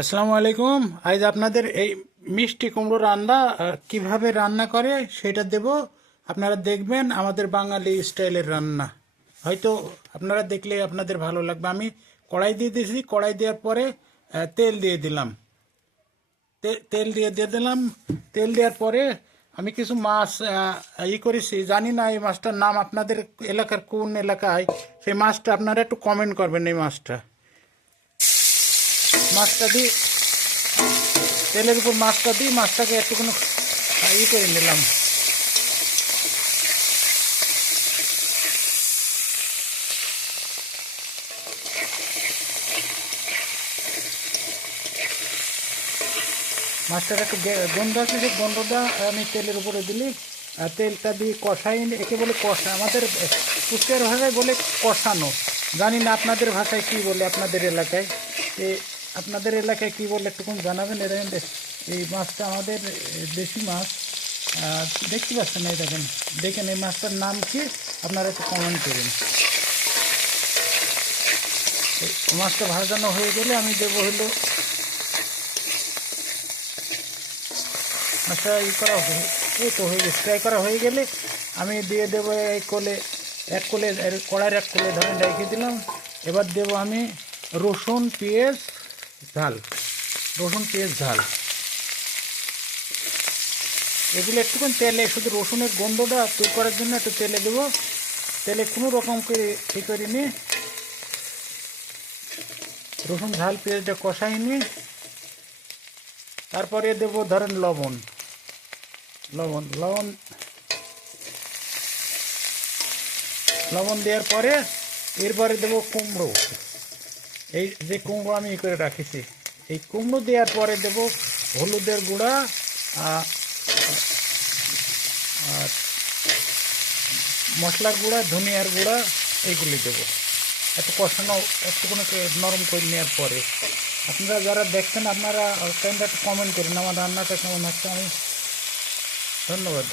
আসসালামু আলাইকুম। আজ আপনাদের এই মিষ্টি কুমড়ো রান্না কিভাবে রান্না করে সেটা দেব। আপনারা দেখবেন আমাদের বাঙালি স্টাইলের রান্না। হয়তো আপনারা দেখলে আপনাদের ভালো লাগবে। আমি কড়াই দিয়ে দিয়েছি, কড়াই দেওয়ার পরে তেল দিয়ে দিলাম। তেল দিয়ে দিলাম। তেল দেওয়ার পরে আমি কিছু মাছ করেছি, জানি না এই মাছটার নাম আপনাদের এলাকার কোন এলাকায় সেই মাছটা আপনারা একটু কমেন্ট করবেন। এই মাছটা দিয়ে তেলের উপর মাছটা দিই, মাছটাকে একটুখানি করে নিলাম। মাছটার একটু গন্ধ আছে, সেই গন্ধটা আমি তেলের উপরে দিলি। তেলটা দিয়ে কষাই, একে বলে কষা, আমাদের কুষ্টিয়ার ভাষায় বলে কষানো। জানি না আপনাদের ভাষায় কি বলে, আপনাদের এলাকায় আপনাদের এলাকায় কি বলে একটুকুন জানাবেন। এই মাছটা আমাদের দেশি মাছ, দেখতে পাচ্ছেন, এই দেখেন এই মাছটার নাম কি, আপনারা একটু কমেন্ট করুন। মাছটা ভাজানো হয়ে গেলে আমি দেবো হলো মাছটা হয়ে গেছে, ফ্রাই করা হয়ে গেলে আমি দিয়ে দেবো এক কোলে কড়াইয়ের এক কোলে ধরে রেখে দিলাম। এবার দেবো আমি রসুন পেঁয়াজ ঝাল। এগুলো একটুখানি তেলে, শুধু রসুনের গন্ধটা দূর করার জন্য একটু তেলে দেবো। তেলে কোনো রকম করে করিনি, রসুন ঝাল পেঁয়াজটা কষাইনি। তারপরে দেবো ধরেন লবণ দেওয়ার পরে এরপরে দেবো কুমড়ো। এই যে কুমড়ো আমি করে রাখিছি, এই কুমড়ো দেওয়ার পরে দেবো হলুদের গুঁড়া আর মশলার গুঁড়া, ধনিয়ার গুঁড়া, এইগুলি দেবো। একটু কষানো, একটুখানি নরম করে নেওয়ার পরে আপনারা যারা দেখছেন আপনারা একটু কমেন্ট করুন আমার রান্নাটা কেমন হচ্ছে। ধন্যবাদ।